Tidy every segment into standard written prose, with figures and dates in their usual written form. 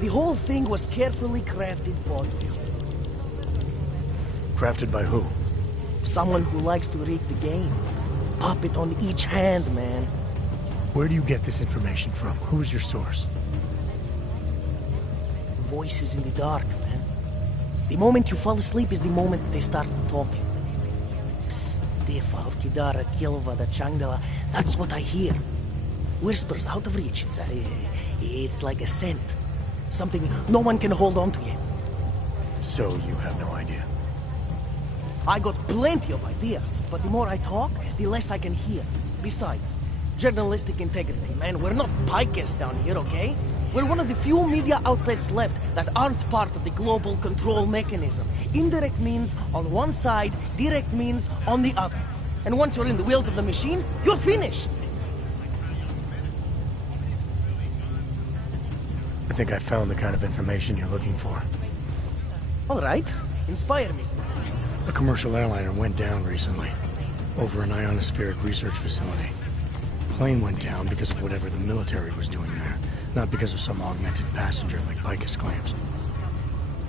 The whole thing was carefully crafted for you. Crafted by who? Someone who likes to rig the game. Puppet on each hand, man. Where do you get this information from? Who's your source? Voices in the dark, man. The moment you fall asleep is the moment they start talking. That's what I hear. Whispers out of reach. It's like a scent. Something no one can hold on to yet. So you have no idea? I got plenty of ideas, but the more I talk, the less I can hear. Besides, journalistic integrity, man. We're not pikers down here, okay? We're one of the few media outlets left that aren't part of the global control mechanism. Indirect means on one side, direct means on the other. And once you're in the wheels of the machine, you're finished! I think I found the kind of information you're looking for. All right, inspire me. A commercial airliner went down recently, over an ionospheric research facility. Plane went down because of whatever the military was doing there, not because of some augmented passenger like Picus claims.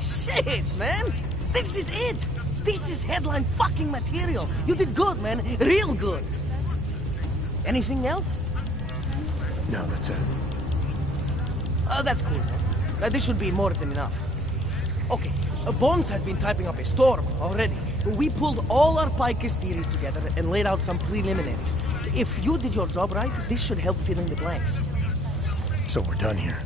Shit, man! This is it! This is headline fucking material! You did good, man. Real good. Anything else? No, that's it. That's cool, man. This should be more than enough. Okay, Bones has been typing up a storm already. We pulled all our Picus theories together and laid out some preliminaries. If you did your job right, this should help fill in the blanks. So we're done here.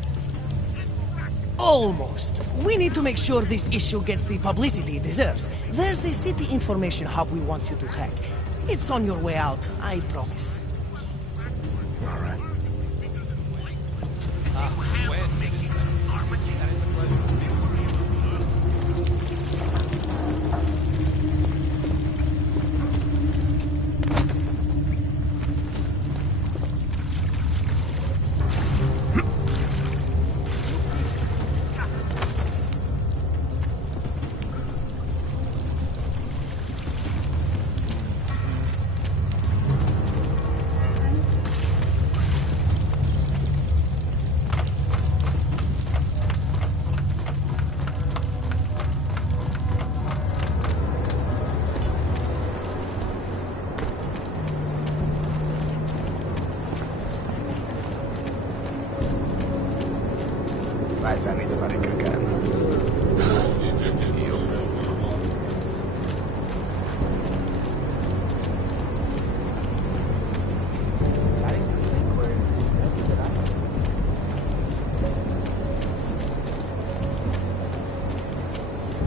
Almost. We need to make sure this issue gets the publicity it deserves. There's a city information hub we want you to hack. It's on your way out, I promise. All right.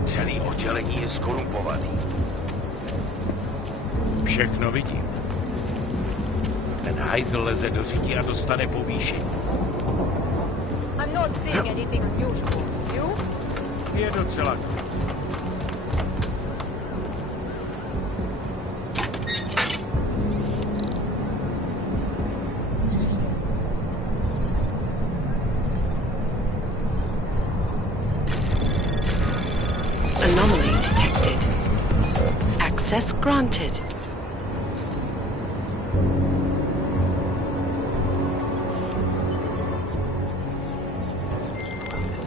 Celý oddělení je skorumpovaný. Všechno vidím. Ten hajzl leze do řití a dostane povýšení. I'm not seeing anything unusual. You? Je docela. Anomaly detected. Access granted.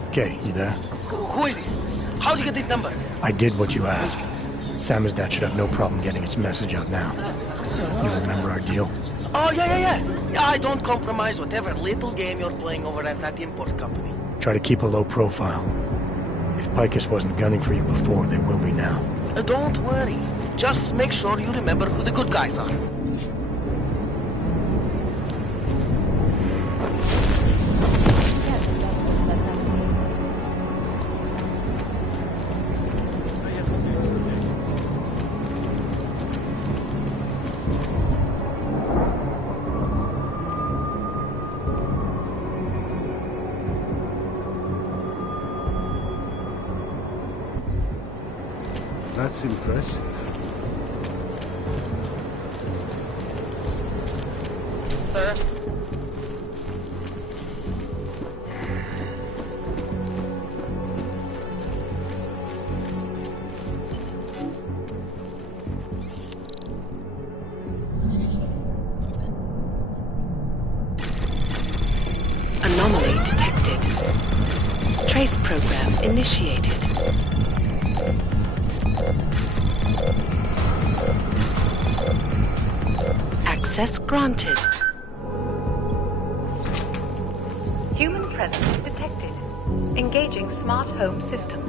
Okay, you there? Who is this? How'd you get this number? I did what you asked. Samizdat should have no problem getting its message out now. You remember our deal? Oh, yeah. Yeah, I don't compromise whatever little game you're playing over at that import company. Try to keep a low profile. If Picus wasn't gunning for you before, they will be now. Don't worry. Just make sure you remember who the good guys are. That's impressive. Sir? Anomaly detected. Trace program initiated. Access granted. Human presence detected. Engaging smart home system.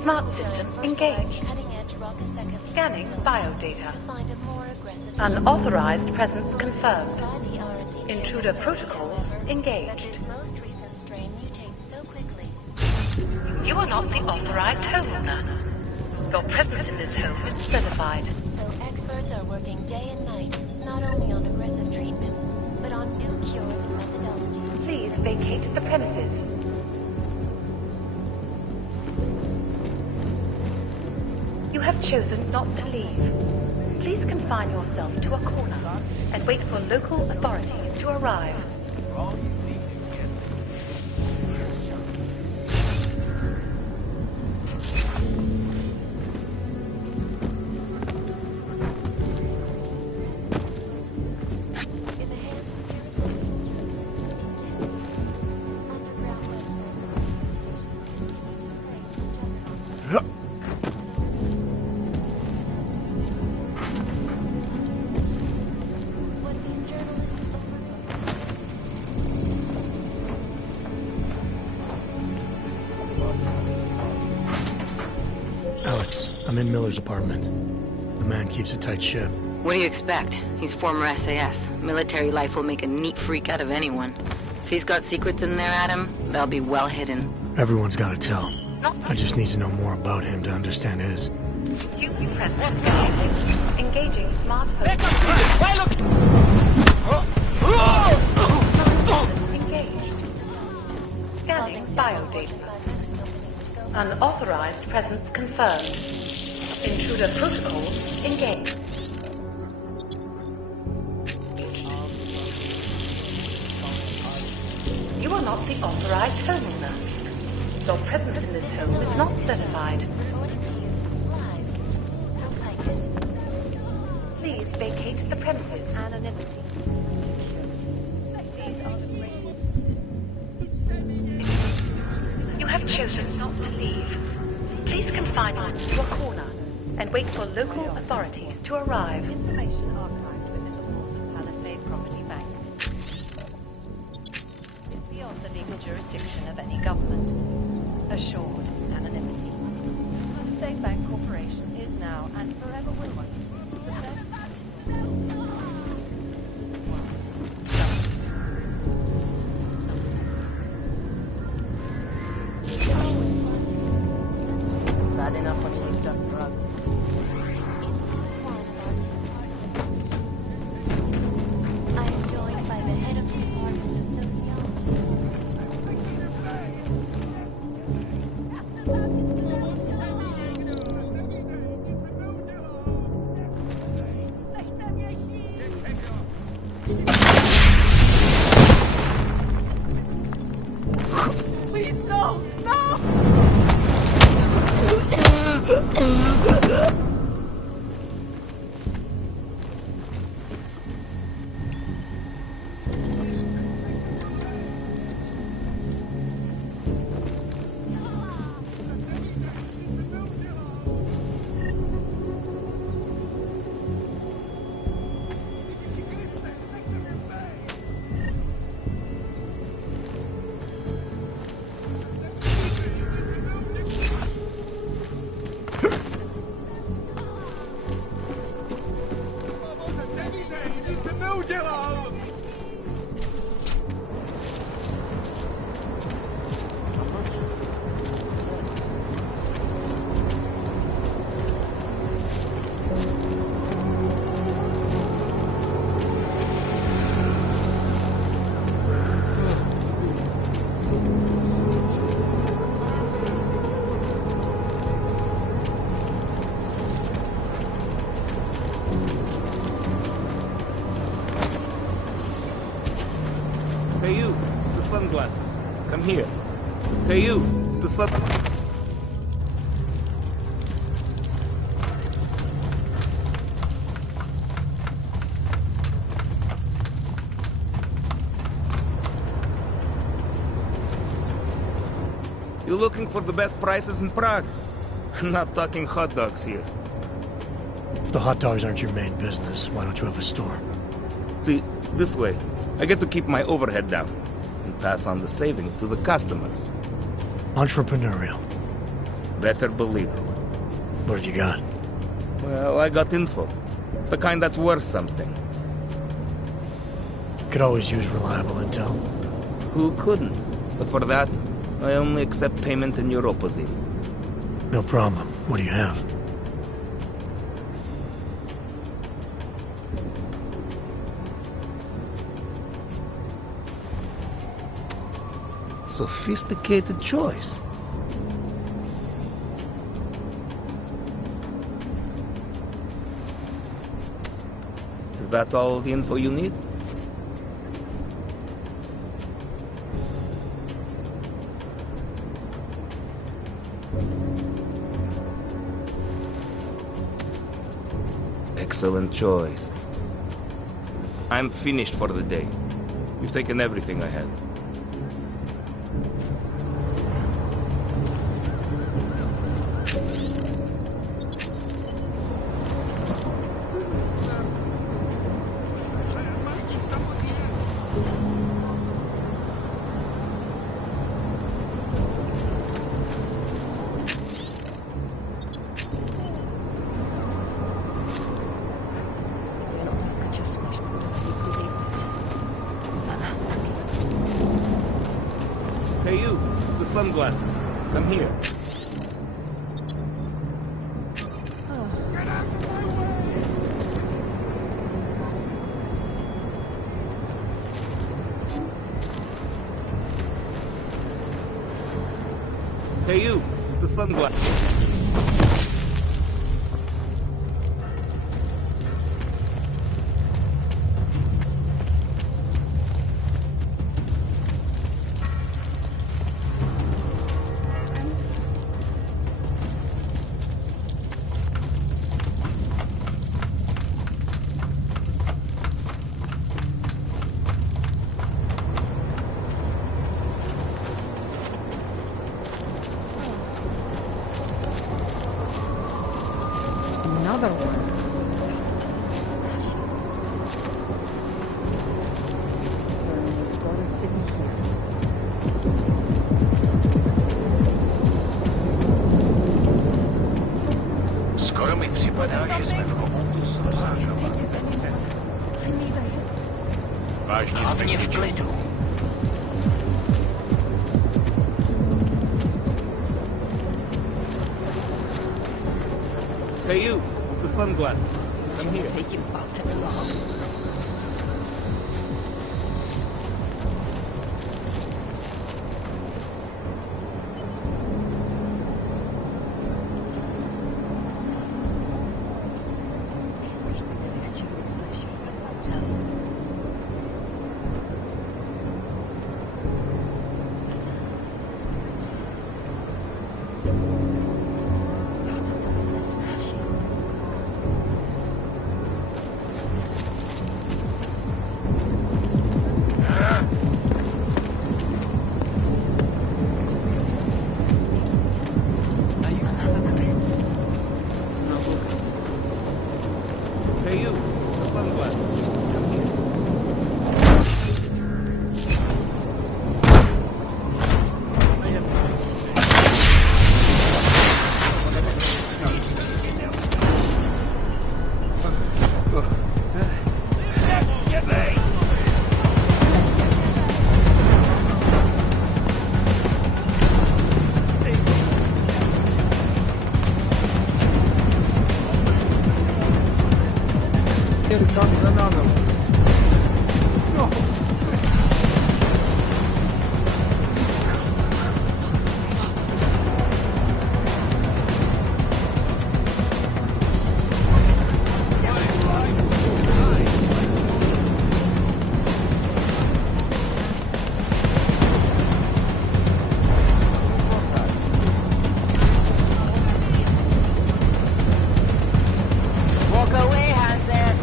Smart system engaged. Scanning biodata. Unauthorized presence confirmed. Intruder protocols engaged. You are not the authorized homeowner. Your presence in this home is certified. So experts are working day and night, not only on aggressive treatments, but on new cures and methodologies. Please vacate the premises. You have chosen not to leave. Please confine yourself to a corner and wait for local authorities to arrive. Alex, I'm in Miller's apartment. The man keeps a tight ship. What do you expect? He's former SAS. Military life will make a neat freak out of anyone. If he's got secrets in there, Adam, they'll be well hidden. Everyone's got to tell. I just need to know more about him to understand his. Human presence detected. Engaging smart home. Engaged. Scanning biodata. Unauthorized presence confirmed. Intruder protocols engaged. You are not the authorized homeowner. Your presence in this home is not certified. Please vacate the premises. Anonymity. These are the greatest. You have chosen not to leave. Please confine yourself to a corner and wait for local authorities to arrive. Information archived within the walls of Palisade Property Bank is beyond the legal jurisdiction of any government. Assured anonymity. Palisade Bank Corporation is now and forever will be the best. Bad enough what you've done, brother. I am joined by the head of the Department of Sociology. Please, no! No! Hey you, the sunglasses. Come here. Hey you, the sun... You looking for the best prices in Prague? Not talking hot dogs here. If the hot dogs aren't your main business, why don't you have a store? See, this way, I get to keep my overhead down and pass on the savings to the customers. Entrepreneurial. Better believe it. What have you got? Well, I got info. The kind that's worth something. Could always use reliable intel. Who couldn't? But for that, I only accept payment in Europozine. No problem. What do you have? Sophisticated choice. Is that all the info you need? Excellent choice. I'm finished for the day. You've taken everything I had. Hey you, the sunglasses. Come here. Hey you, the sunglasses. Another one. Skoro mi připadá, že jsme v komodu s rozsáhlou. Vážně Hlavně v klidu. Hey you, the sunglasses. Come here. Cítím palce do nohou. Hey you, the sunglasses. Come here. Here comes another one. No. Walk away, Hansen.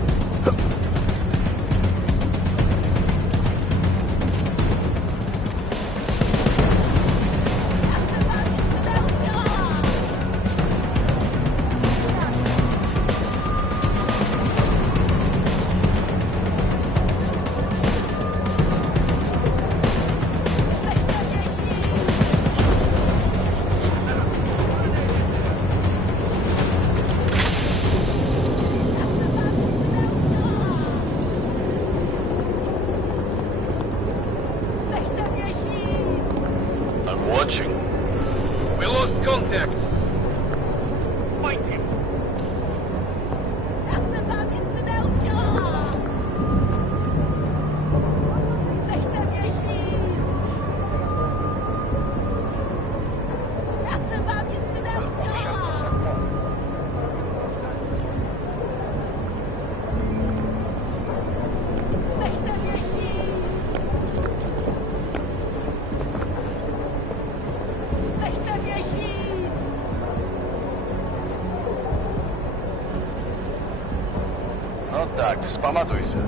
I'm watching. We lost contact. Fight him! No tak, spamatuj se.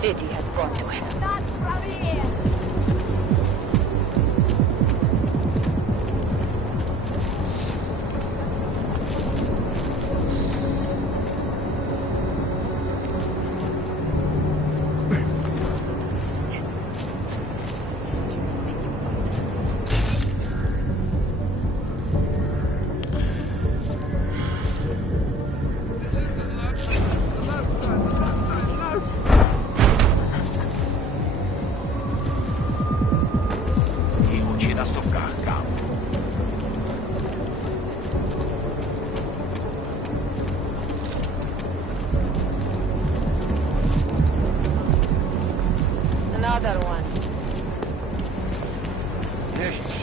City has brought to him. Not from here. Na stopkách, kámo. Another one. Ježiš.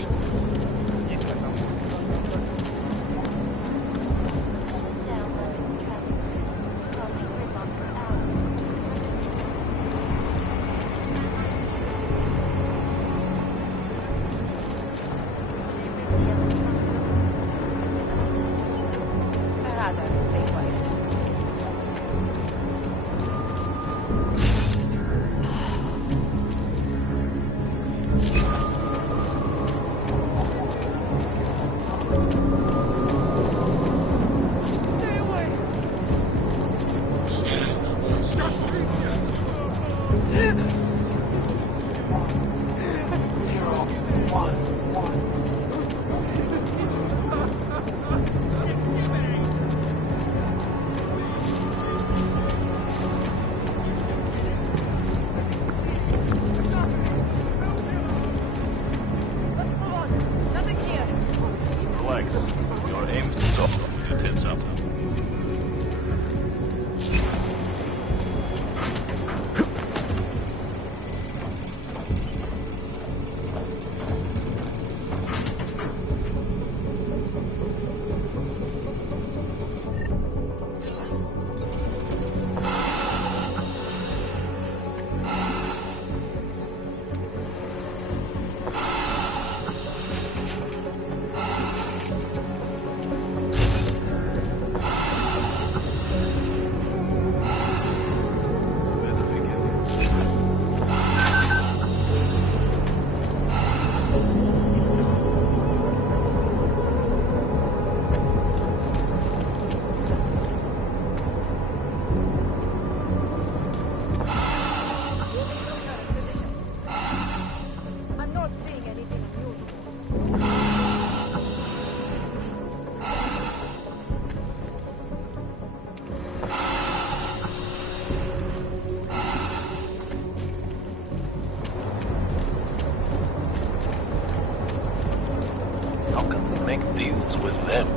What's with them?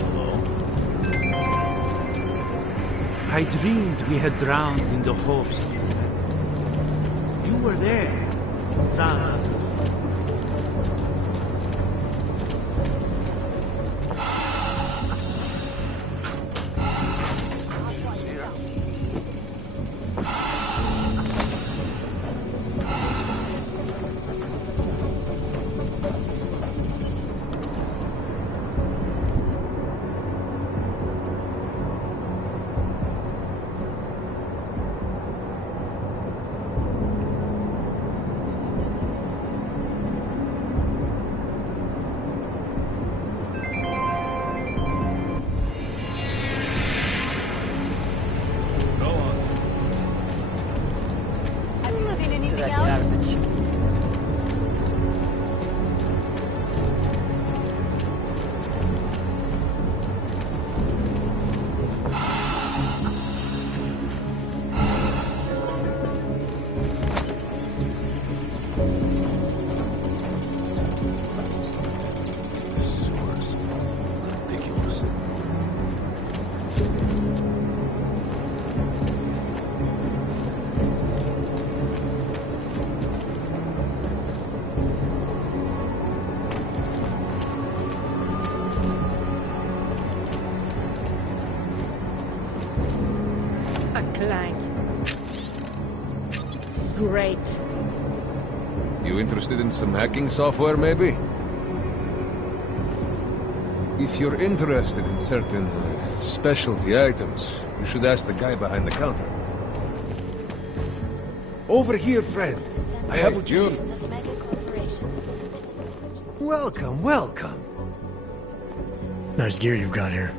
Hello? I dreamed we had drowned in the hopes. You were there, Sarah. Great. You interested in some hacking software, maybe? If you're interested in certain specialty items, you should ask the guy behind the counter. Over here, friend. I have what you... Welcome, welcome. Nice gear you've got here.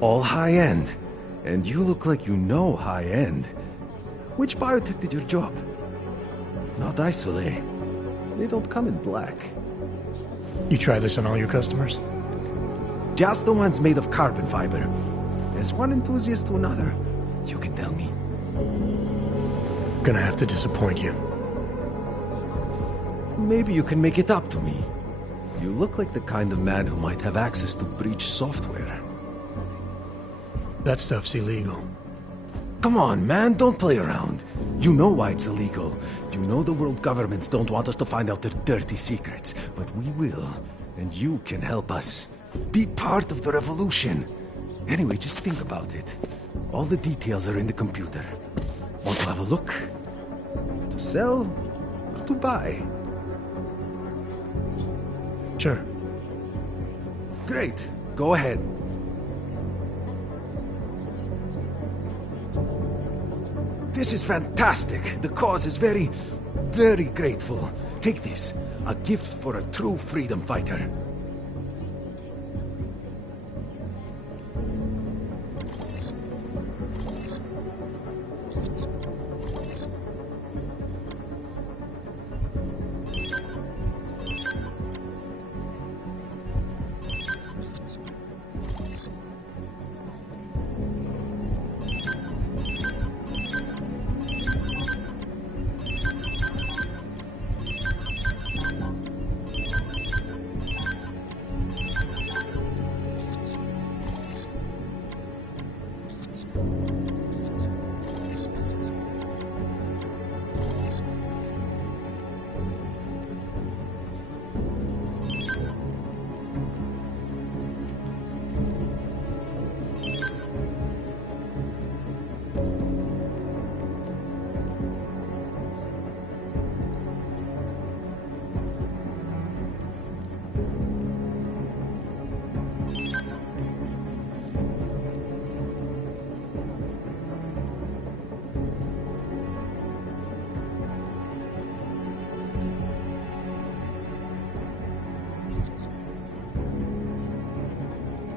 All high-end. And you look like you know high-end. Which biotech did your job? Not isolate. They don't come in black. You try this on all your customers? Just the ones made of carbon fiber. As one enthusiast to another, you can tell me. Gonna have to disappoint you. Maybe you can make it up to me. You look like the kind of man who might have access to breach software. That stuff's illegal. Come on, man, don't play around. You know why it's illegal. You know the world governments don't want us to find out their dirty secrets. But we will, and you can help us. Be part of the revolution. Anyway, just think about it. All the details are in the computer. Want to have a look? To sell or to buy? Sure. Great. Go ahead. This is fantastic. The cause is very, very grateful. Take this. A gift for a true freedom fighter.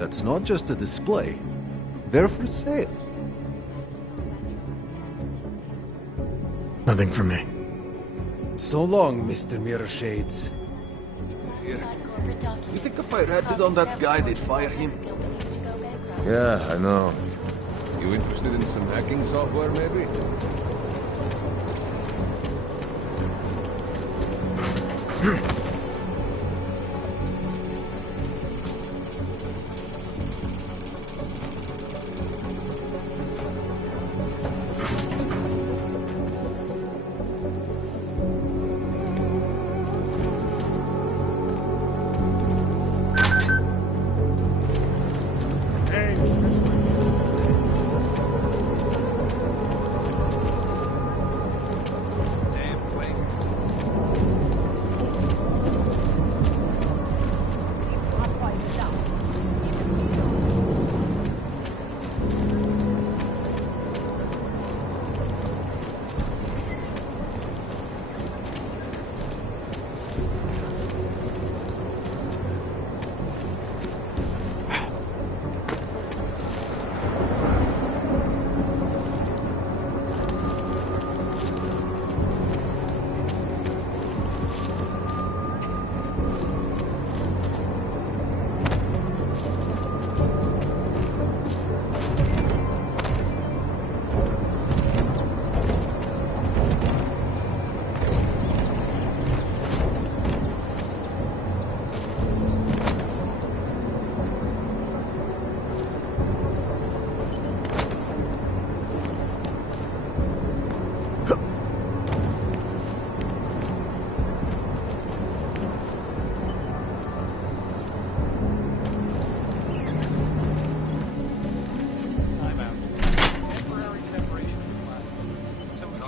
That's not just a display. They're for sale. Nothing for me. So long, Mr. Mirror Shades. Here. You think if I ratted on that guy, they'd fire him? Yeah, I know. You interested in some hacking software, maybe?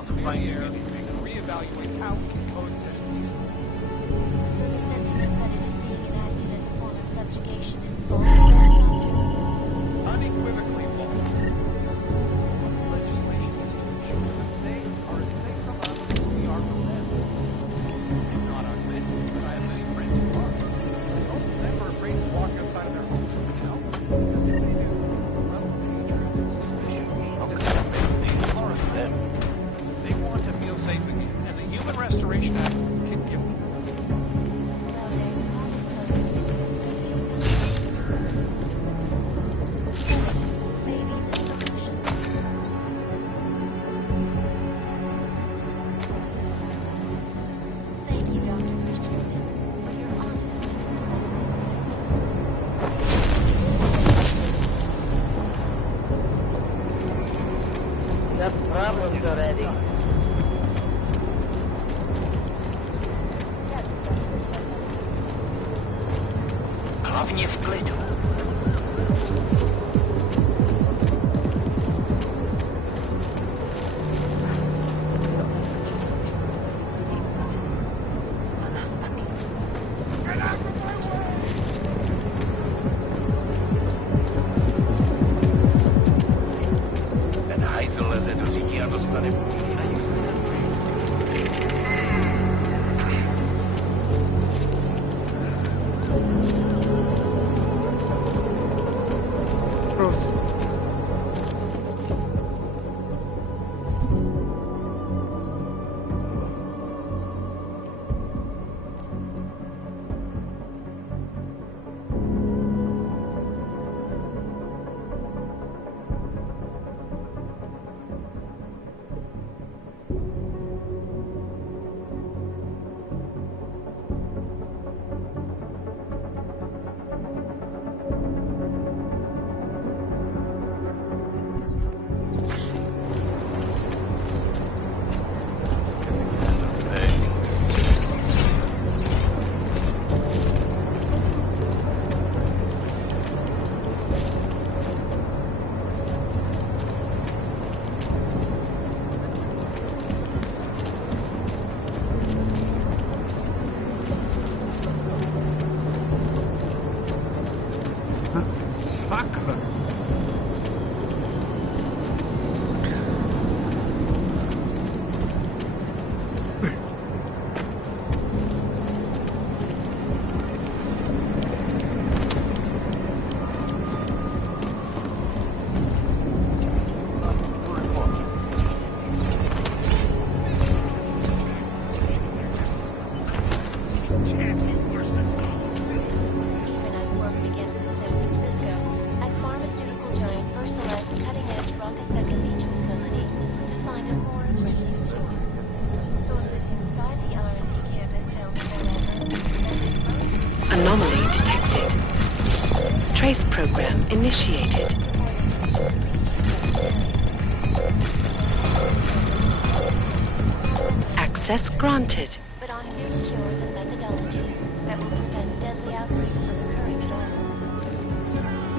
to find air and reevaluate how we can coexist peacefully. So the sentiment that it is being enacted as a form of subjugation is false, Doctor? Unequivocally false. What the legislation is to ensure that they are as safe from us as we are from them. It's not augmented, but I have many friends who are. Most of them are afraid to walk outside of their homes, you know? Because if they do, well, hatred and suspicion. How can them? They want to feel safe again, and the Human Restoration Act can give them. Thank you, Dr. Christensen, for your honesty. Got problems already. Hlavně v klidu. Ten hajzl leze do řití a dostane půlky. Even as work begins in San Francisco, at pharmaceutical giant VersaLife's cutting-edge Rocketbeck Beach facility to find a more aggressive cure. Sources inside the R&D campus tell me, however, Anomaly detected. Trace program initiated. Access granted. but on new cures and methodologies that will prevent deadly outbreaks from occurring at all.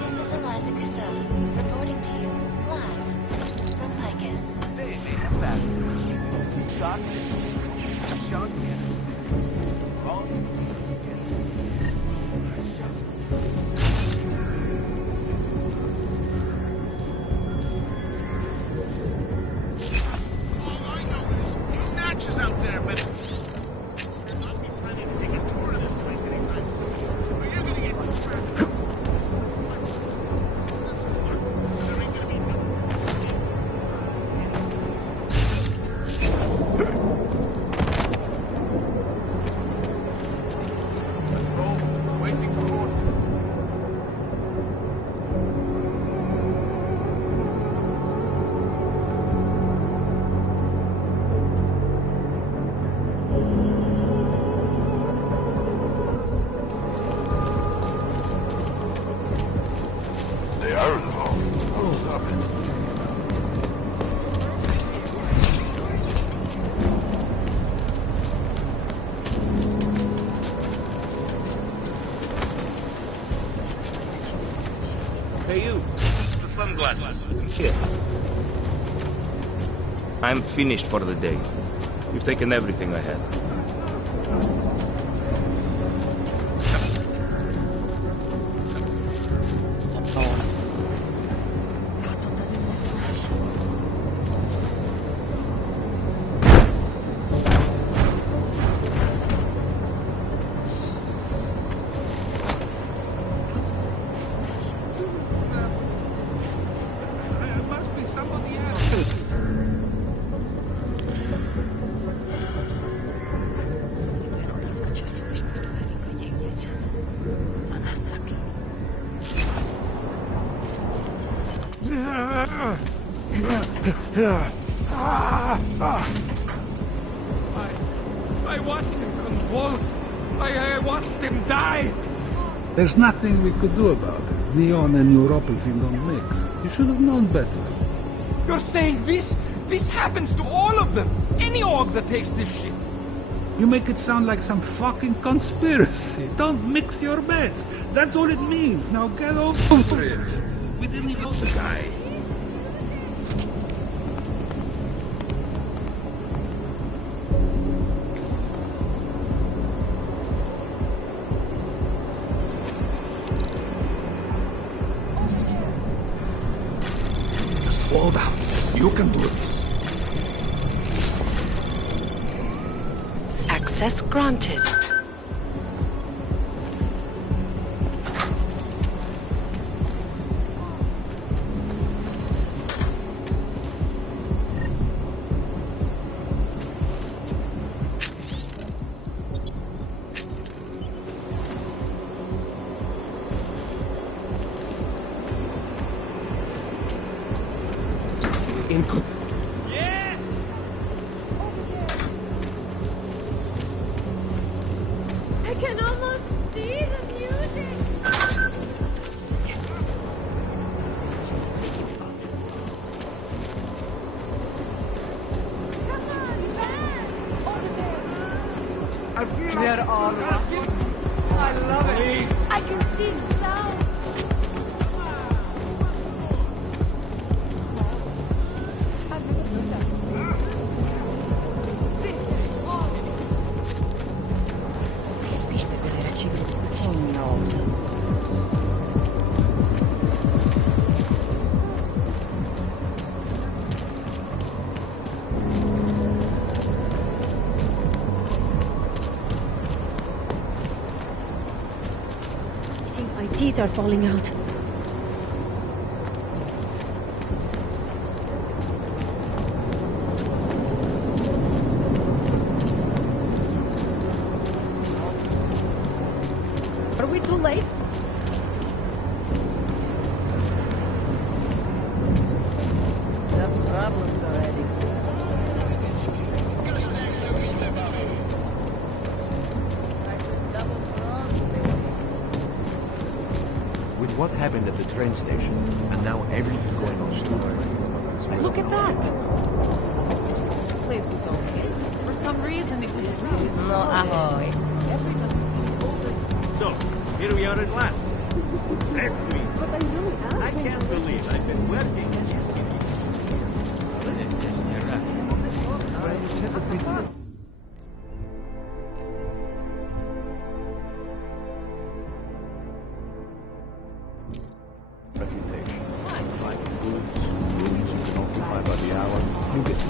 This is Eliza Cassell, reporting to you, live, from Picus. Matches out there, but they're not be planning to take a tour of this place anytime soon. Or you're gonna get distracted. There ain't gonna be Let's roll. Waiting for orders. They are involved. Oh, stop it. Hey, you. The sunglasses. Here. I'm finished for the day. You've taken everything I had. I watched him convulse. I watched him die. There's nothing we could do about it. Neon and neuropathy don't mix. You should have known better. You're saying this? This happens to all of them. Any org that takes this shit. You make it sound like some fucking conspiracy. Don't mix your bets. That's all it means. Now get over it. We didn't even know the guy. Just hold out. You can do this. Access granted. Yes! I can almost see the music. They're all rocking. I love it. I can see the sound. My teeth are falling out. Are we too late? Have problems already. With what happened at the train station, and now everything going on smoothly. Look at that! The place was okay. For some reason, it was really... No, ahoy. So, here we are at last. Next week. I can't believe I've been working in this city. Reputation. Finding goods, rooms you can occupy by the hour. You get the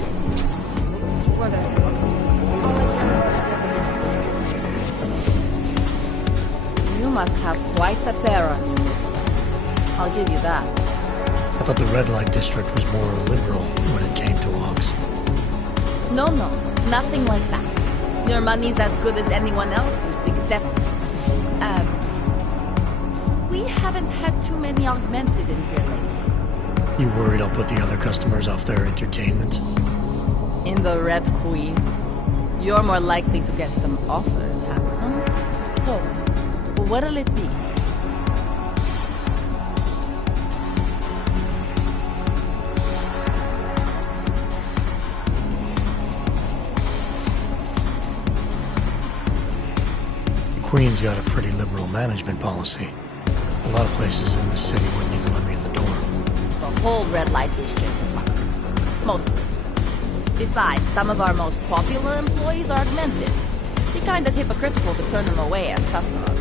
You must have quite a pair on you this time. I'll give you that. I thought the red light district was more liberal when it came to logs. No, nothing like that. Your money's as good as anyone else's, except... we haven't had too many augmented in here lately. You worried I'll put the other customers off their entertainment? In the Red Queen, you're more likely to get some offers, handsome. So, what'll it be? The Queen's got a pretty liberal management policy. A lot of places in the city wouldn't even let me in the door. The whole red light district is fine. Mostly. Besides, some of our most popular employees are augmented. Be kind of hypocritical to turn them away as customers.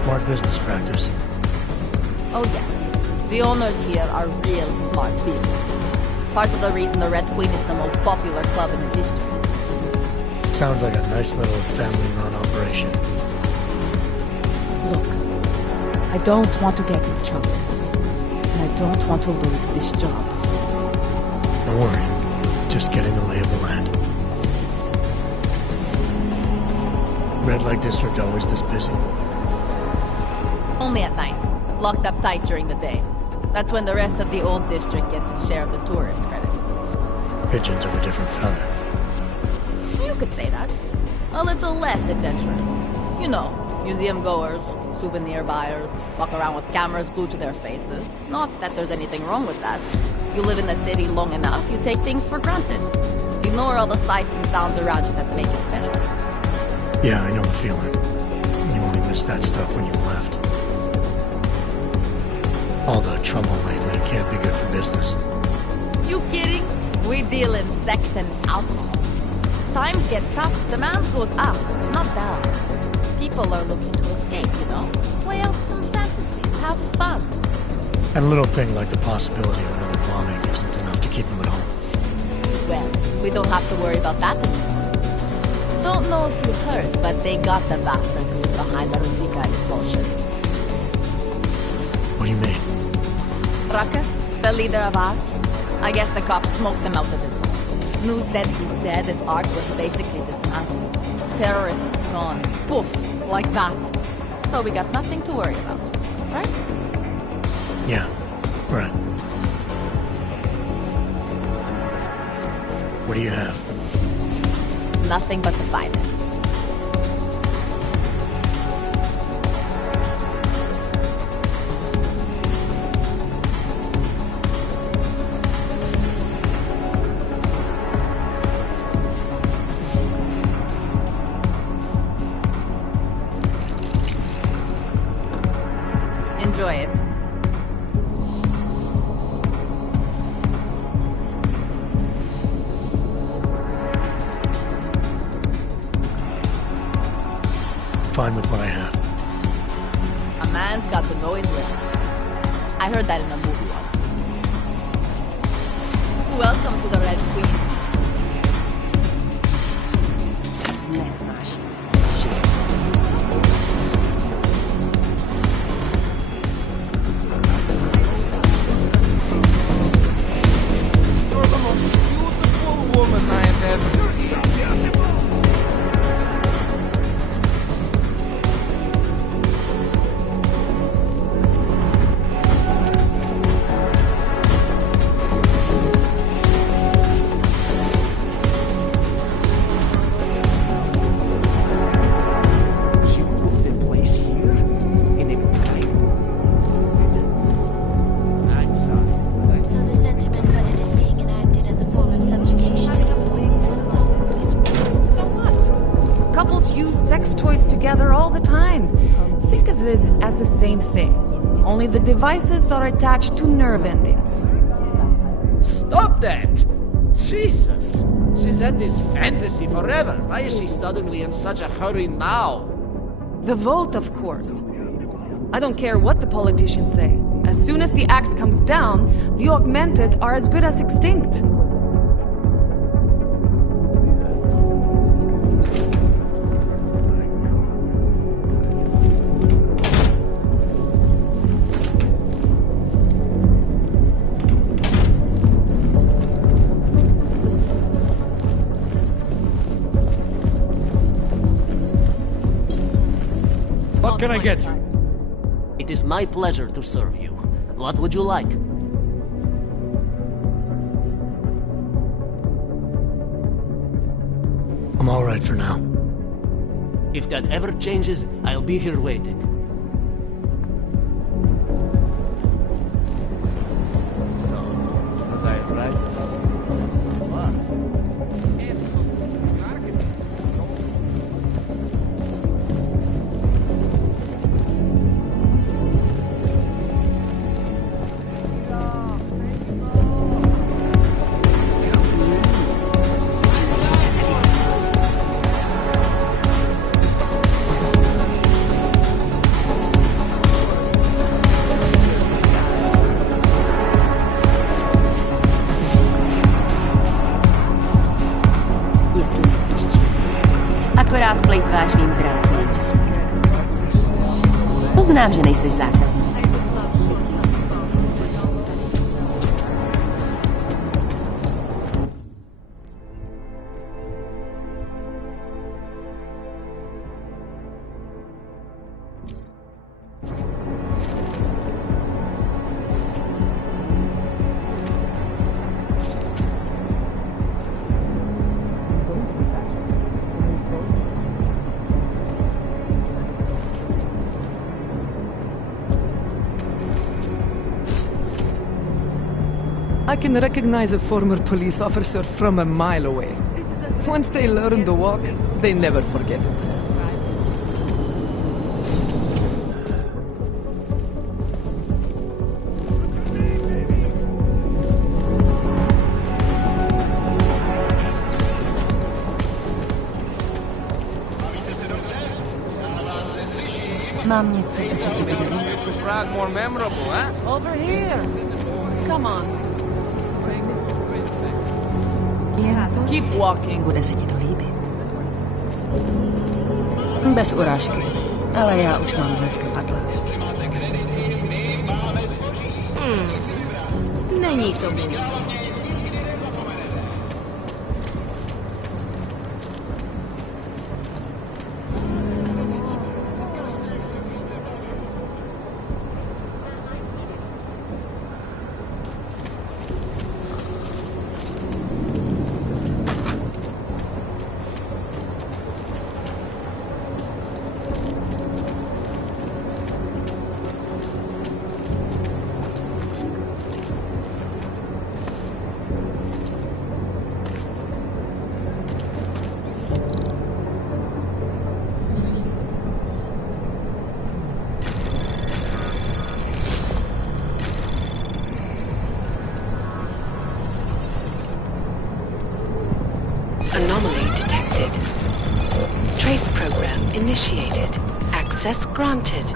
Smart business practice. Oh yeah, the owners here are real smart businessmen. Part of the reason the Red Queen is the most popular club in the district. Sounds like a nice little family-run operation. Look, I don't want to get in trouble. And I don't want to lose this job. Don't worry. Just getting the lay of the land. Red Light District always this busy? Only at night. Locked up tight during the day. That's when the rest of the old district gets its share of the tourist credits. Pigeons of a different feather. You could say that. A little less adventurous. You know, museum goers, souvenir buyers, walk around with cameras glued to their faces. Not that there's anything wrong with that. You live in the city long enough, you take things for granted. Ignore all the sights and sounds around you that make it special. Yeah, I know the feeling. You only miss that stuff when you've left. All the trouble lately can't be good for business. You kidding? We deal in sex and alcohol. Times get tough, demand goes up, not down. People are looking to escape, you know? Play out some fantasies, have fun. And a little thing like the possibility of another bombing isn't enough to keep them at home. Well, we don't have to worry about that anymore. Don't know if you heard, but they got the bastard who was behind the Ruzicka expulsion. What do you mean? Raka, the leader of ARC. I guess the cops smoked him out of his home. Nu said he's dead and ARC was basically dismantled. Terrorists gone. Poof. Like that. So we got nothing to worry about. Right? Yeah. Right. What do you have? Nothing but the finest. Enjoy it. Fine with what I have. A man's got to know his limits. I heard that in a movie once. Welcome to the Red Queen. Yes, Mashies. You're the most beautiful woman I have ever seen. So the sentiment that it is being enacted as a form of subjugation is So what? Couples use sex toys together all the time. Think of this as the same thing. Only the devices are attached to nerve endings. Stop that! Jesus! She's had this fantasy forever. Why is she suddenly in such a hurry now? The vote, of course. I don't care what the politicians say. As soon as the axe comes down, the augmented are as good as extinct. What can I get you? It is my pleasure to serve you. What would you like? I'm all right for now. If that ever changes, I'll be here waiting. So, was I right? akorát plejtváš mým drácným časem. Poznám, že nejseš zákazník. I can recognize a former police officer from a mile away. Once they learn to walk, they never forget it. Mám něco, co se ti bude líbit. More memorable, huh? Over here. Come on. Keep walking. Bude se ti to líbit. Bez urážky. Ale já už mám dneska padla. Není to milé. Anomaly detected. Trace program initiated. Access granted.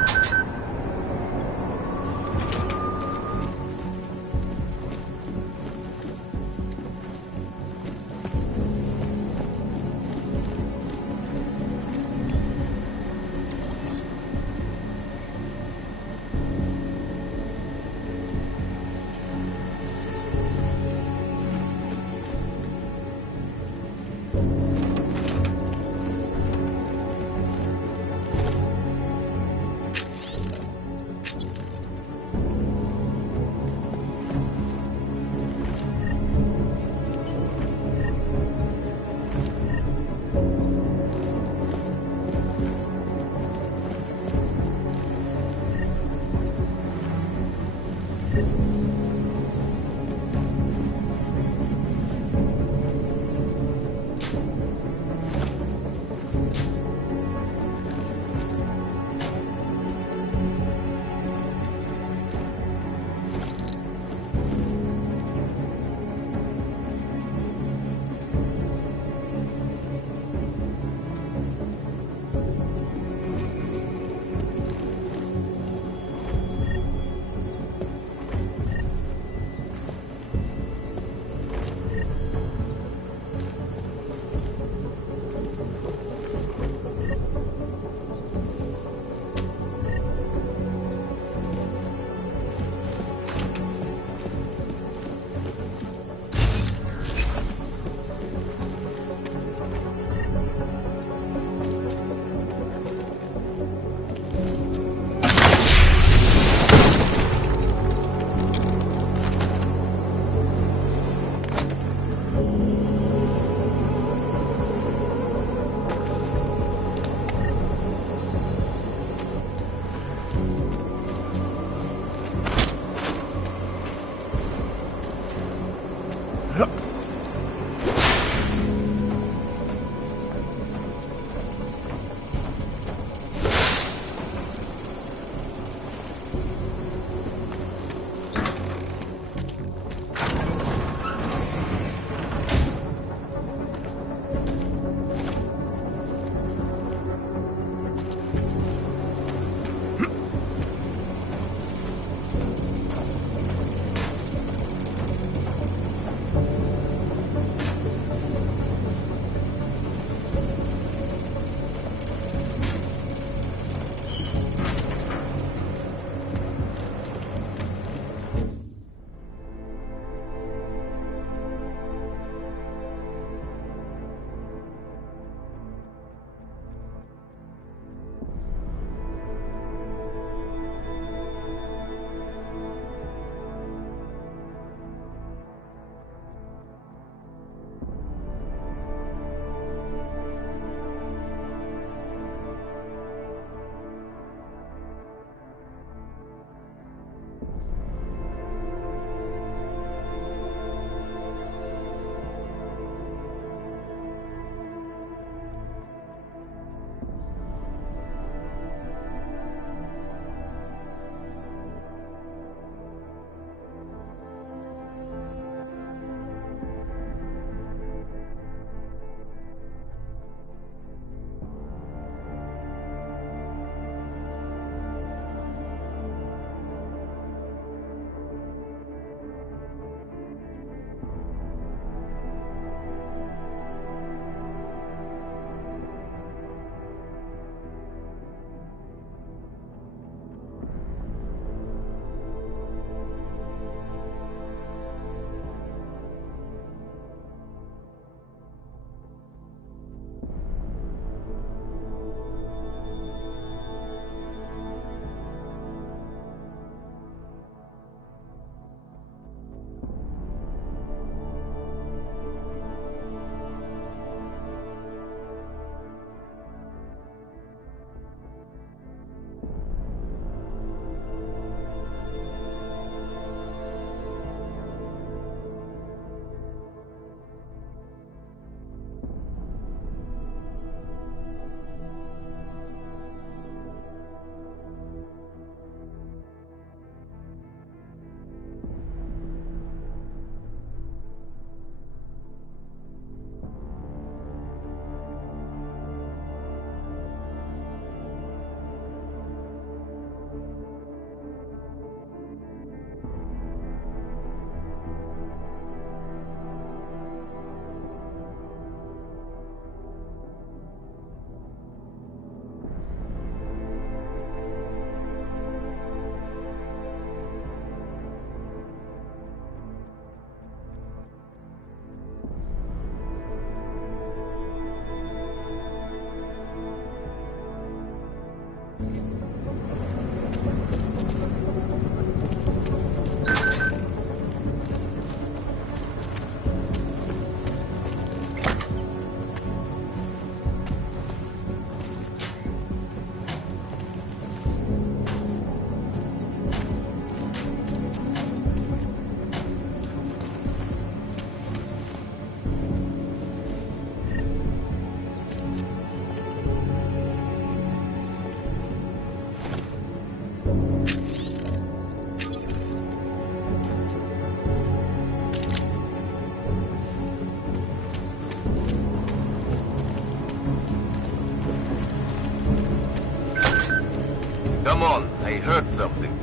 Come on, I heard something.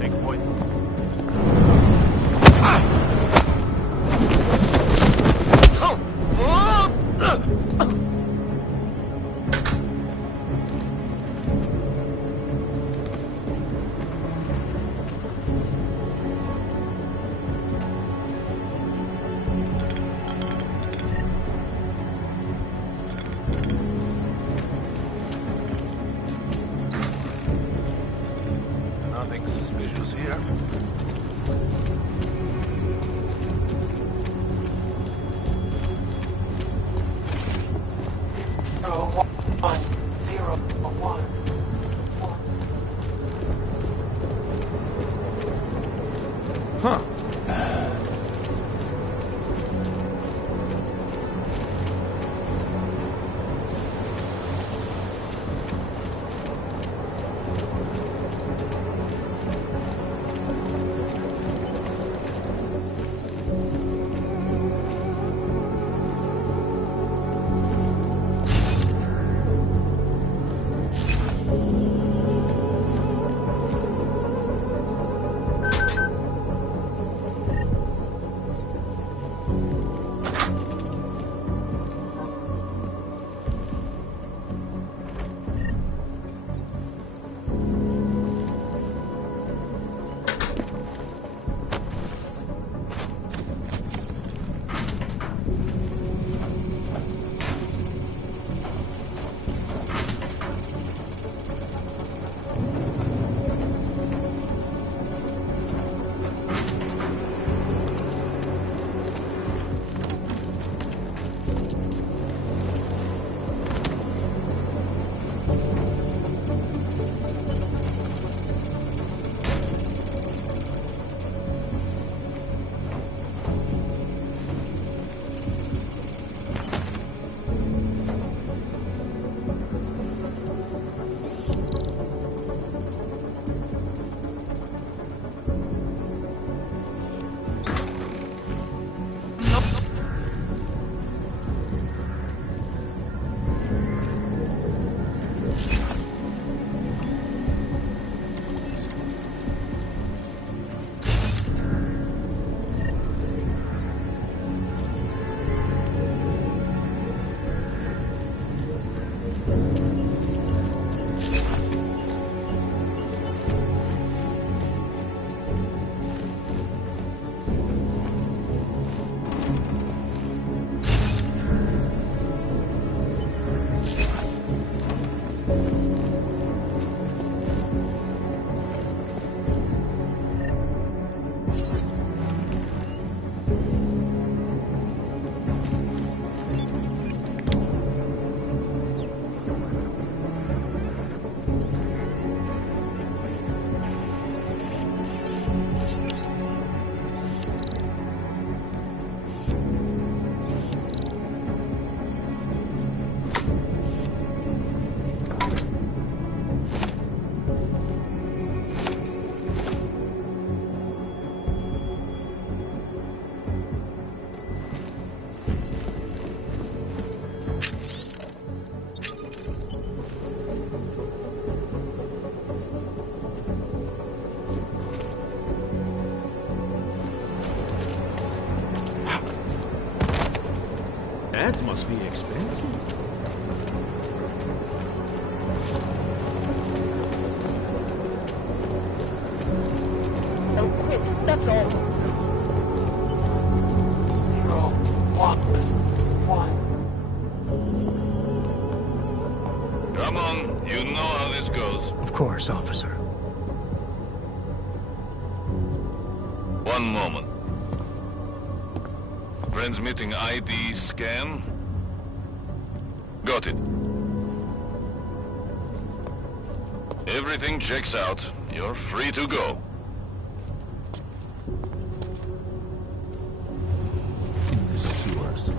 Take point. Nothing suspicious here. Huh. That must be expensive. Don't quit, that's all. 0, 1, 1. Come on, you know how this goes. Of course, officer. One moment. Transmitting ID scan. Got it. Everything checks out. You're free to go. This is yours.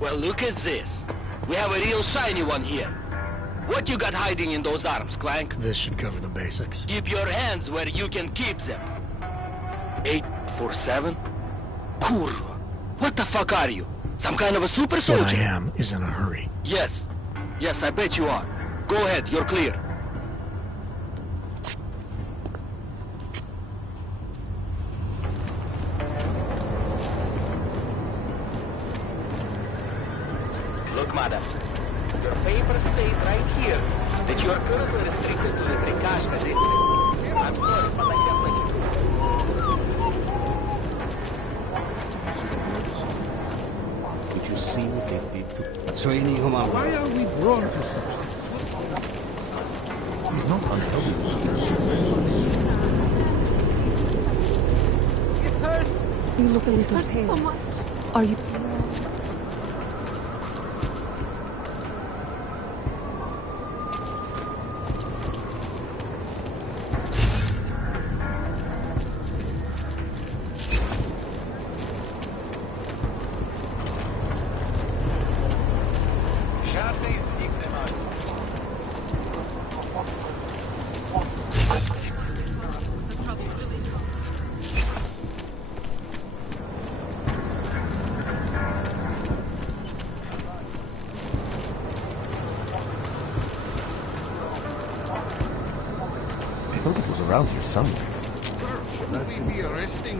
Well, look at this. We have a real shiny one here. What you got hiding in those arms, Clank? This should cover the basics. Keep your hands where you can keep them. 847? Kurva. What the fuck are you? Some kind of a super soldier? What I am is in a hurry. Yes. Yes, I bet you are. Go ahead, you're clear. Look, madam. Your papers state right here that you are currently restricted to the Prikashka district. I'm sorry, but I can't let you do Did you see what they did to... Why are we drawn to such? He's not unhealthy. It hurts. You look a little pale. Are you... I thought it was around here somewhere. Shouldn't we be arresting?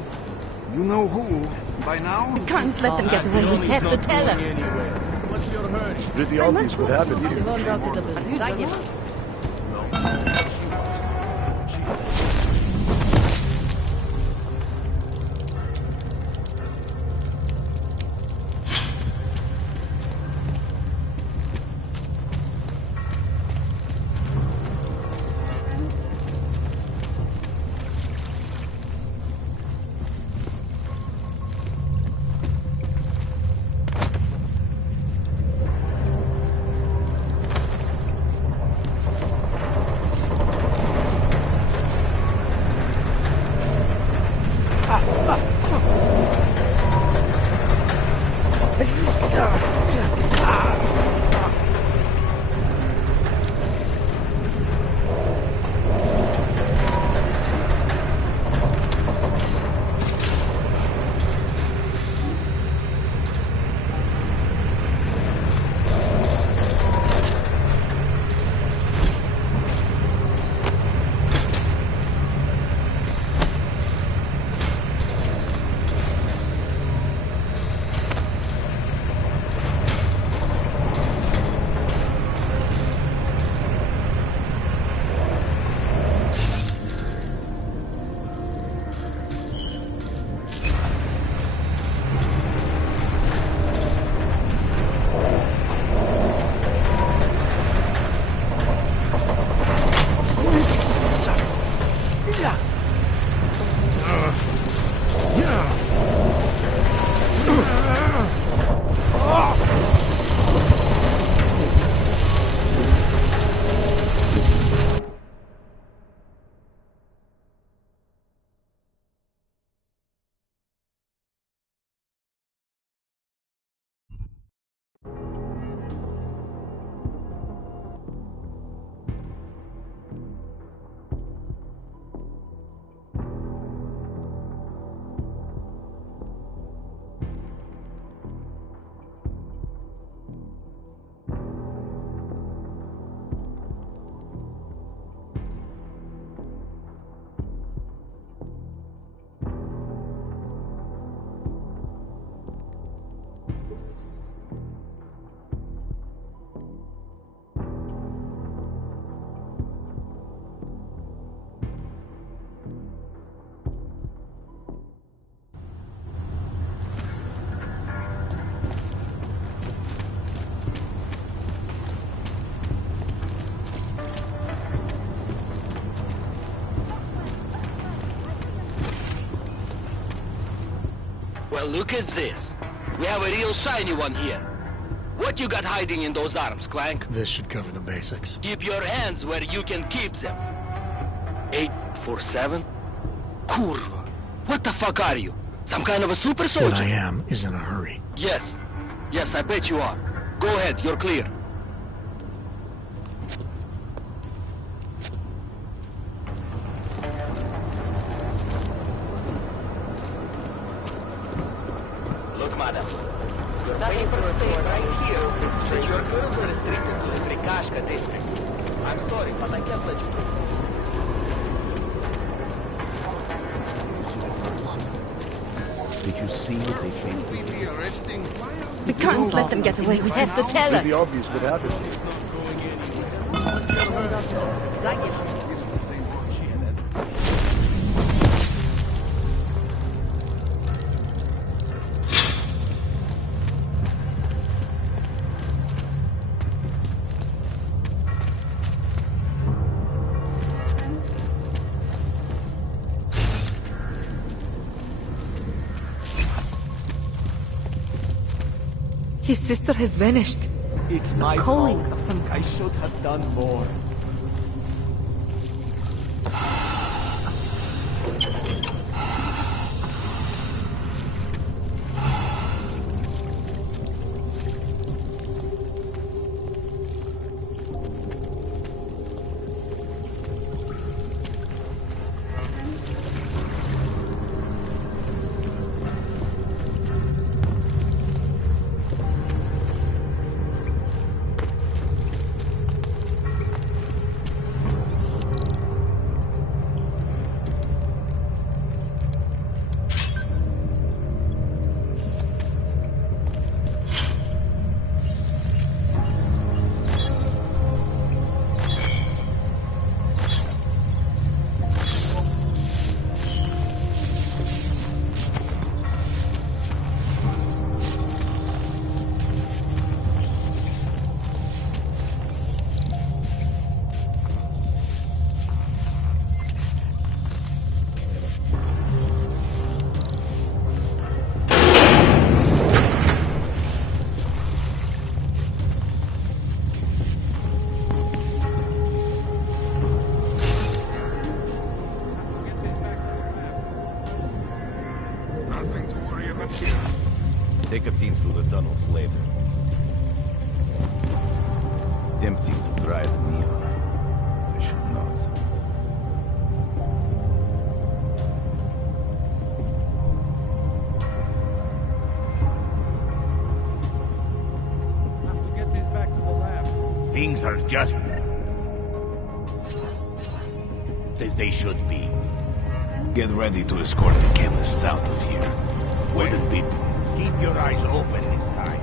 You know who, by now? We can't let them get away. He has to tell us. What's your hurry? Pretty obvious what happened here. Well, look at this. We have a real shiny one here. What you got hiding in those arms, Clank? This should cover the basics. Keep your hands where you can keep them. 847? Kurva. What the fuck are you? Some kind of a super soldier? What I am is in a hurry. Yes. Yes, I bet you are. Go ahead, you're clear. Look, madam. Your papers stay right here that your girls are restricted to the Prikashka district. I'm sorry, but I can't let you through. Did you see what they changed? We can't let them get away. We have to tell us. It'll be obvious without it. His sister has vanished. It's my calling fault. of some I should have done more. Take a team through the tunnels later. Tempting to try the neon. I should not. Have to get this back to the lab. Things are just as they should be. Get ready to escort the chemists out of here. Wouldn't be. Keep your eyes open this time.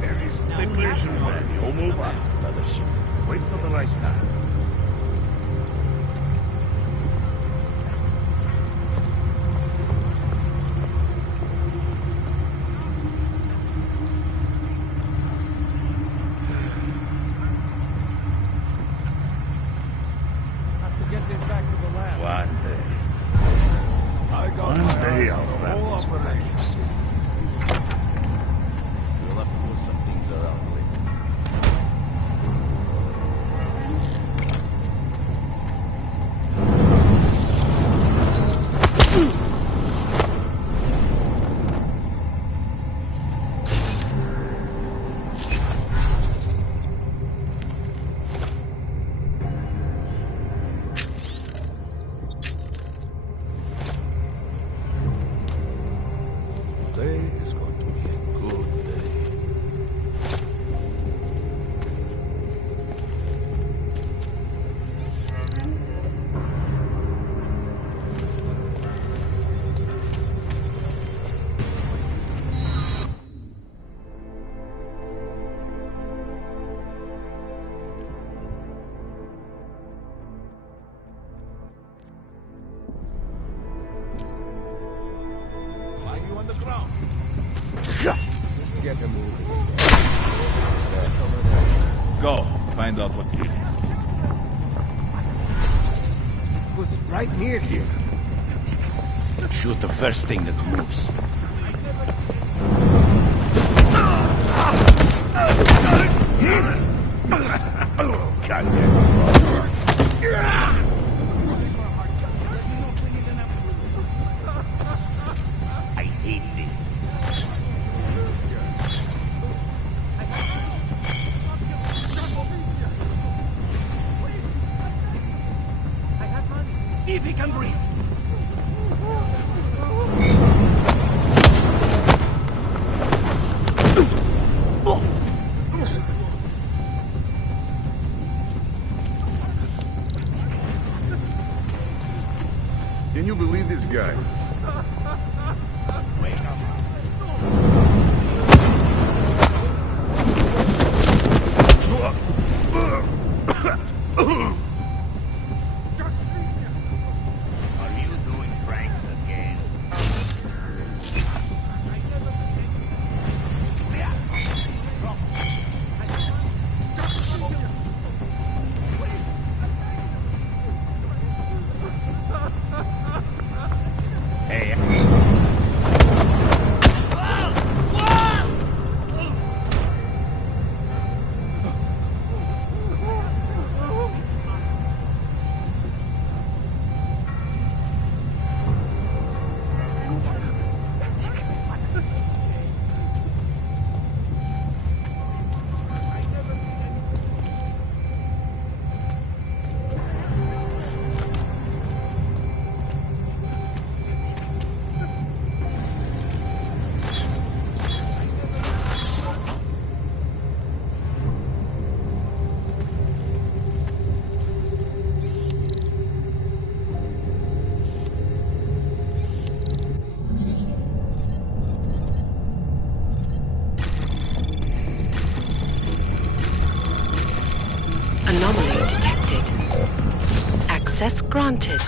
There is the collision manual. Move on. Another ship. Wait for the right time. Get this back to the lab. One day I'll wrap this place. We'll have to move some things around later. Get him moving. Go. Find out what did it. It was right near here. Shoot the first thing that moves. I hate this. See if he can breathe. Can you believe this guy? Are you doing pranks again? Hey. Anomaly detected. Access granted.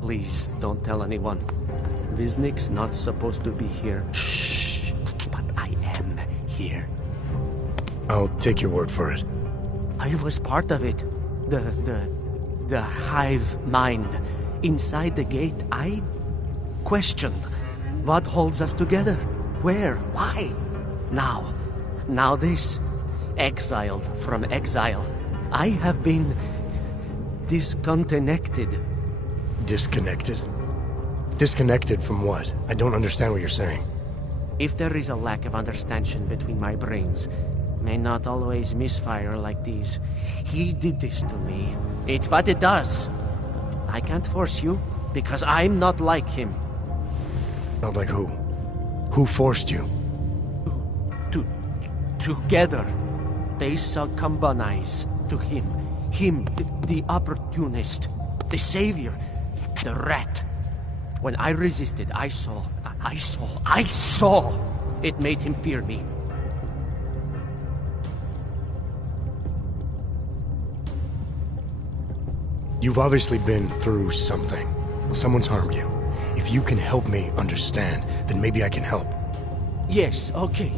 Please, don't tell anyone. Viznik's not supposed to be here. Shh! But I am here. I'll take your word for it. I was part of it. The hive mind. Inside the gate, I questioned what holds us together. Where? Why? Now this. Exiled from exile. I have been disconnected. Disconnected? Disconnected from what? I don't understand what you're saying. If there is a lack of understanding between my brains, may not always misfire like these. He did this to me. It's what it does. But I can't force you, because I'm not like him. Not like who? Who forced you? Together, they succumbanize to him. Him, the opportunist, the savior, the rat. When I resisted, I saw. It made him fear me. You've obviously been through something. Someone's harmed you. If you can help me understand, then maybe I can help. Yes, okay.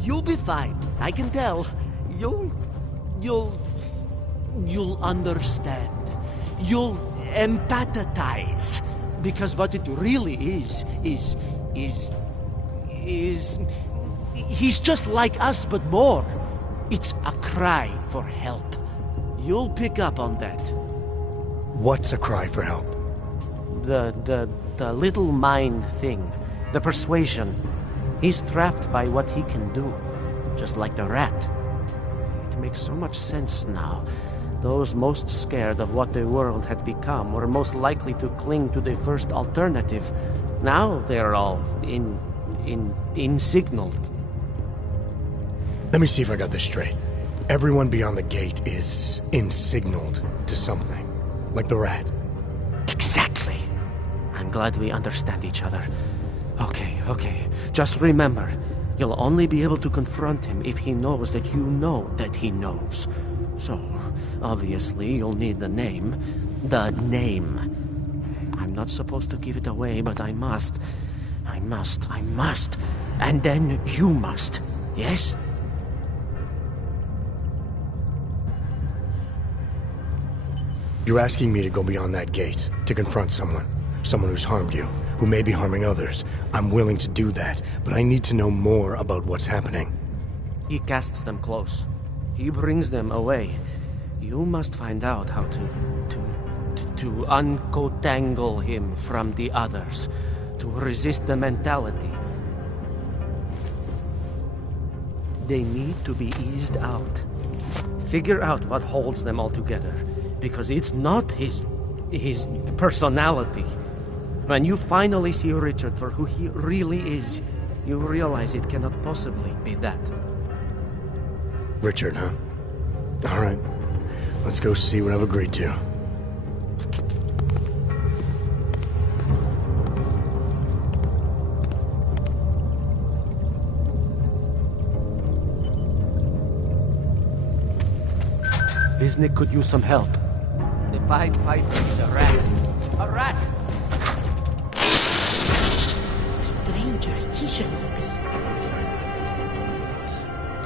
You'll be fine. I can tell. You'll understand. You'll empathize. Because what it really is he's just like us, but more. It's a cry for help. You'll pick up on that. What's a cry for help? The little mind thing. The persuasion. He's trapped by what he can do. Just like the rat. It makes so much sense now. Those most scared of what the world had become were most likely to cling to the first alternative. Now they're all insignaled. Let me see if I got this straight. Everyone beyond the gate is insignaled to something. Like the rat. Exactly. I'm glad we understand each other. Okay. Just remember, you'll only be able to confront him if he knows that you know that he knows. So, obviously, you'll need the name. The name. I'm not supposed to give it away, but I must. I must. And then you must. Yes? You're asking me to go beyond that gate, to confront someone who's harmed you, who may be harming others. I'm willing to do that, but I need to know more about what's happening. He casts them close. He brings them away. You must find out how to uncotangle him from the others. to resist the mentality. They need to be eased out. Figure out what holds them all together, because it's not his personality. When you finally see Richard for who he really is, you realize it cannot possibly be that. Richard, huh? All right. Let's go see what I've agreed to. Biznik could use some help. The Pied Piper is a rat. A rat! Stranger, he should not be.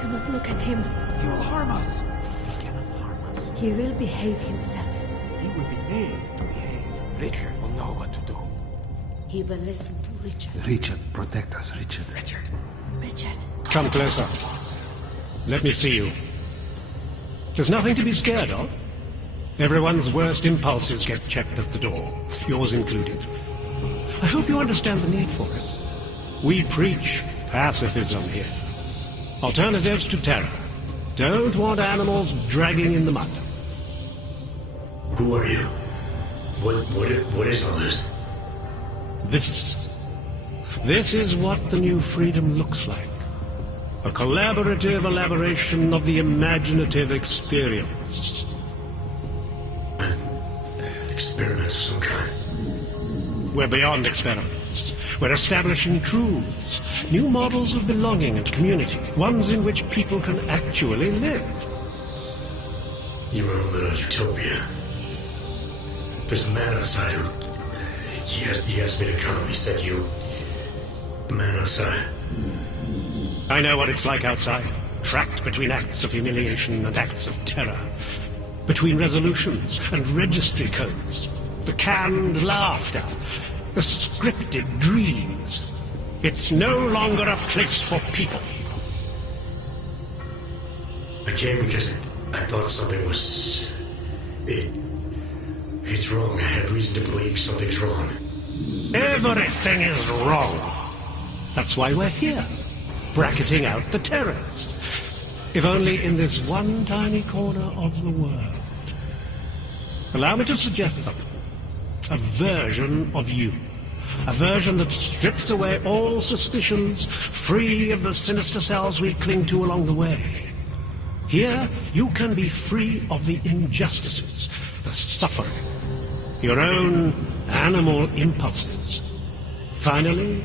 Do not look at him. He will harm us. He will behave himself. He will be made to behave. Richard will know what to do. He will listen to Richard. Richard, protect us, Richard. Richard. Richard. Come closer. Let me see you. There's nothing to be scared of. Everyone's worst impulses get checked at the door, yours included. I hope you understand the need for it. We preach pacifism here. Alternatives to terror. Don't want animals dragging in the mud. Who are you? What is all this? This is what the new freedom looks like. A collaborative elaboration of the imaginative experience. An experiment of some kind? We're beyond experiments. We're establishing truths, new models of belonging and community, ones in which people can actually live. Your own little utopia. There's a man outside who... He asked me to come. He said you... The man outside. I know what it's like outside. Trapped between acts of humiliation and acts of terror. Between resolutions and registry codes. The canned laughter. The scripted dreams. It's no longer a place for people. I came because I thought something was... It's wrong. I had reason to believe something's wrong. Everything is wrong. That's why we're here. Bracketing out the terrors. If only in this one tiny corner of the world. Allow me to suggest something. A version of you. A version that strips away all suspicions, free of the sinister cells we cling to along the way. Here, you can be free of the injustices, the suffering, your own animal impulses. Finally,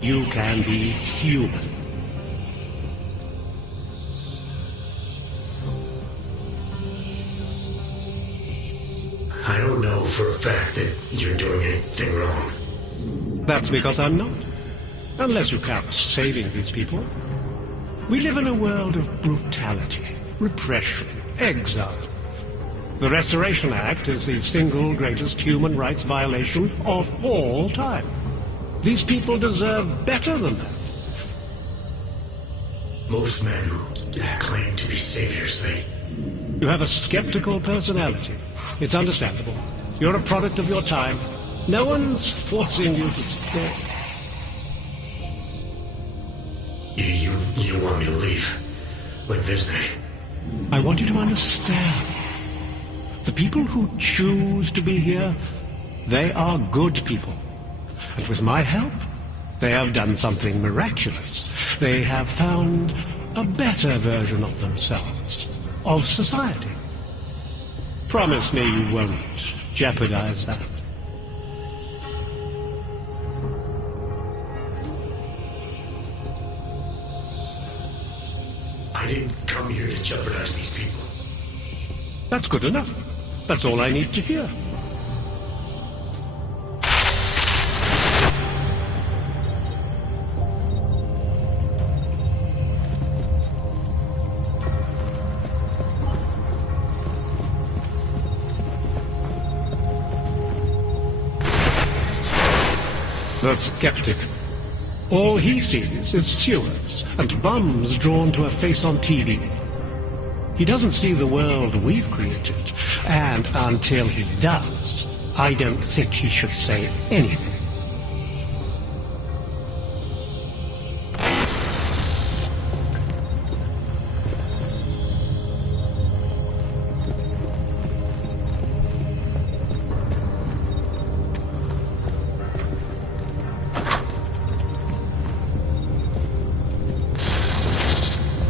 you can be human. I don't know for a fact that you're doing anything wrong. That's because I'm not. Unless you count saving these people. We live in a world of brutality, repression, exile. The Restoration Act is the single greatest human rights violation of all time. These people deserve better than that. Most men who claim to be saviors, You have a skeptical personality. It's understandable. You're a product of your time. No one's forcing you to stay. You want me to leave? Like Visnik? I want you to understand. The people who choose to be here, they are good people. And with my help, they have done something miraculous. They have found a better version of themselves, of society. Promise me you won't jeopardize that. I didn't come here to jeopardize these people. That's good enough. That's all I need to hear. The skeptic. All he sees is sewers and bums drawn to a face on TV. He doesn't see the world we've created, and until he does, I don't think he should say anything.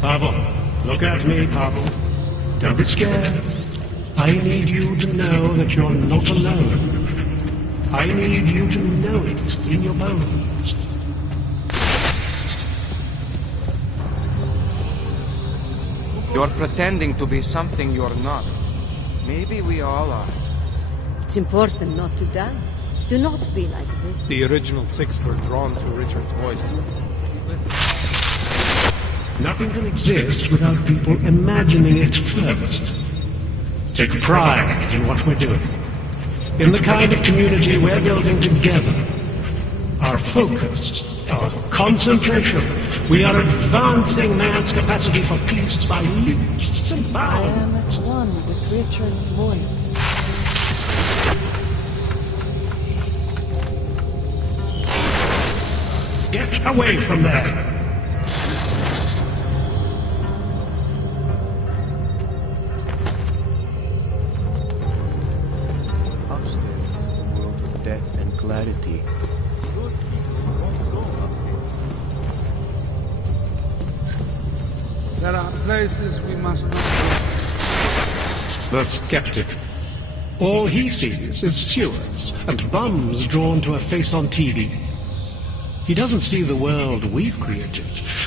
Pavel, look at me, Pavel. Don't be scared. I need you to know that you're not alone. I need you to know it in your bones. You're pretending to be something you're not. Maybe we all are. It's important not to die. Do not be like this. The original 6 were drawn to Richard's voice. Nothing can exist without people imagining it first. Take pride in what we're doing. In the kind of community we're building together. Our focus, our concentration. We are advancing man's capacity for peace by leaps and I bounds. am at one with Richard's voice. Get away from there! Upstairs, world of death and clarity. There are places we must not go. The skeptic. All he sees is sewers and bums drawn to a face on TV. He doesn't see the world we've created,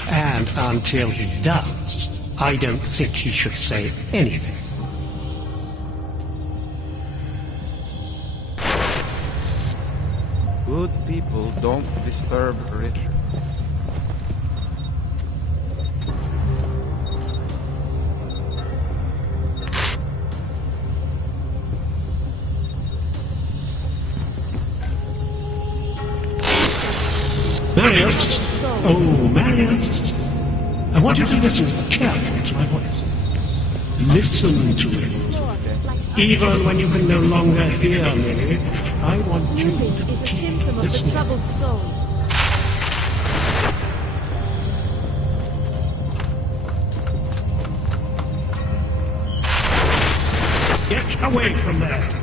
and until he does, I don't think he should say anything. Good people don't disturb Richard. Marius! Oh, Marius! I want you to listen carefully to my voice. Listen to it. Even when you can no longer hear me, I want you Moving is a symptom of the troubled soul. Get away from there!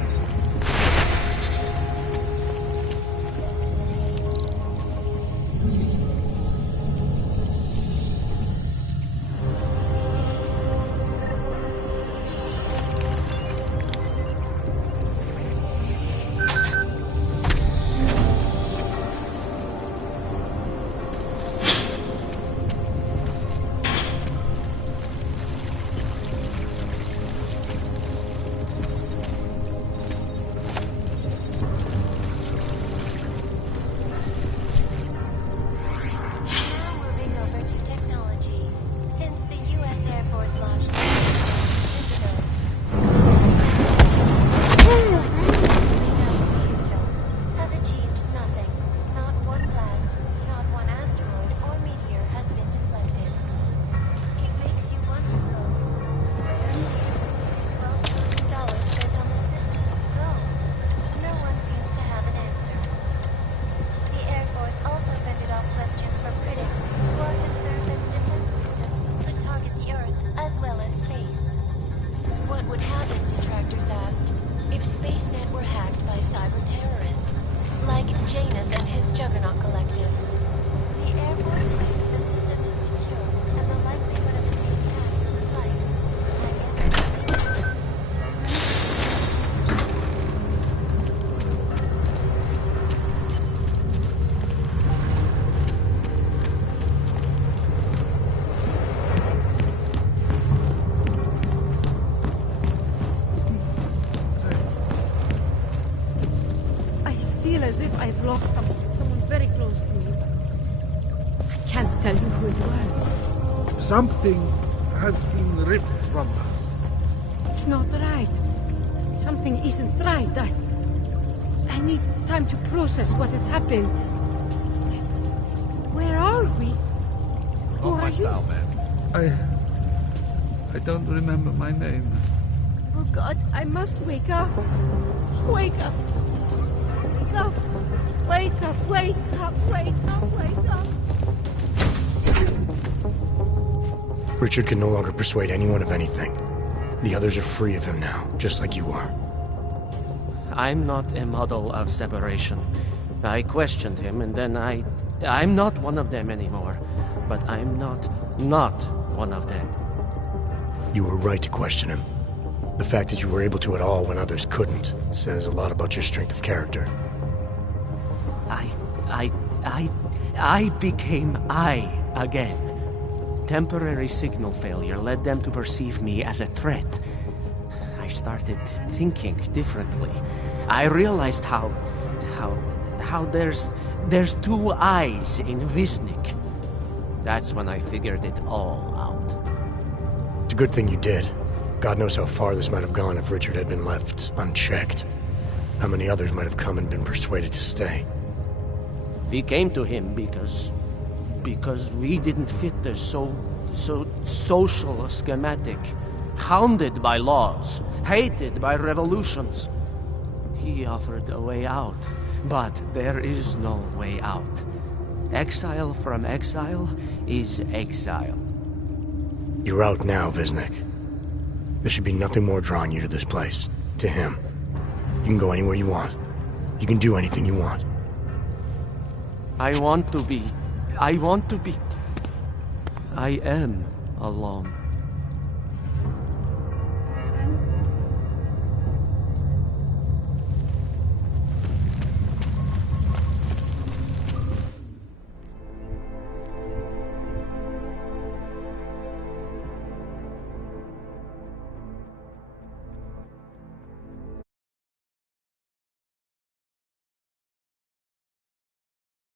As if I've lost someone very close to me. I can't tell you who it was. Something has been ripped from us. It's not right. Something isn't right. I need time to process what has happened. Where are we? Who are you? I don't remember my name. Oh God, I must wake up. Wake up. Up. Wake up, wake up, wake up, wake up. Richard can no longer persuade anyone of anything. The others are free of him now, just like you are. I'm not a model of separation. I questioned him, and then I'm not one of them anymore. But I'm not one of them. You were right to question him. The fact that you were able to at all when others couldn't says a lot about your strength of character. I became I again. Temporary signal failure led them to perceive me as a threat. I started thinking differently. I realized how there's two eyes in Wisnik. That's when I figured it all out. It's a good thing you did. God knows how far this might have gone if Richard had been left unchecked. How many others might have come and been persuaded to stay. We came to him because we didn't fit the so social schematic. Hounded by laws, hated by revolutions. He offered a way out, but there is no way out. Exile from exile is exile. You're out now, Wisnik. There should be nothing more drawing you to this place, to him. You can go anywhere you want. You can do anything you want. I am alone.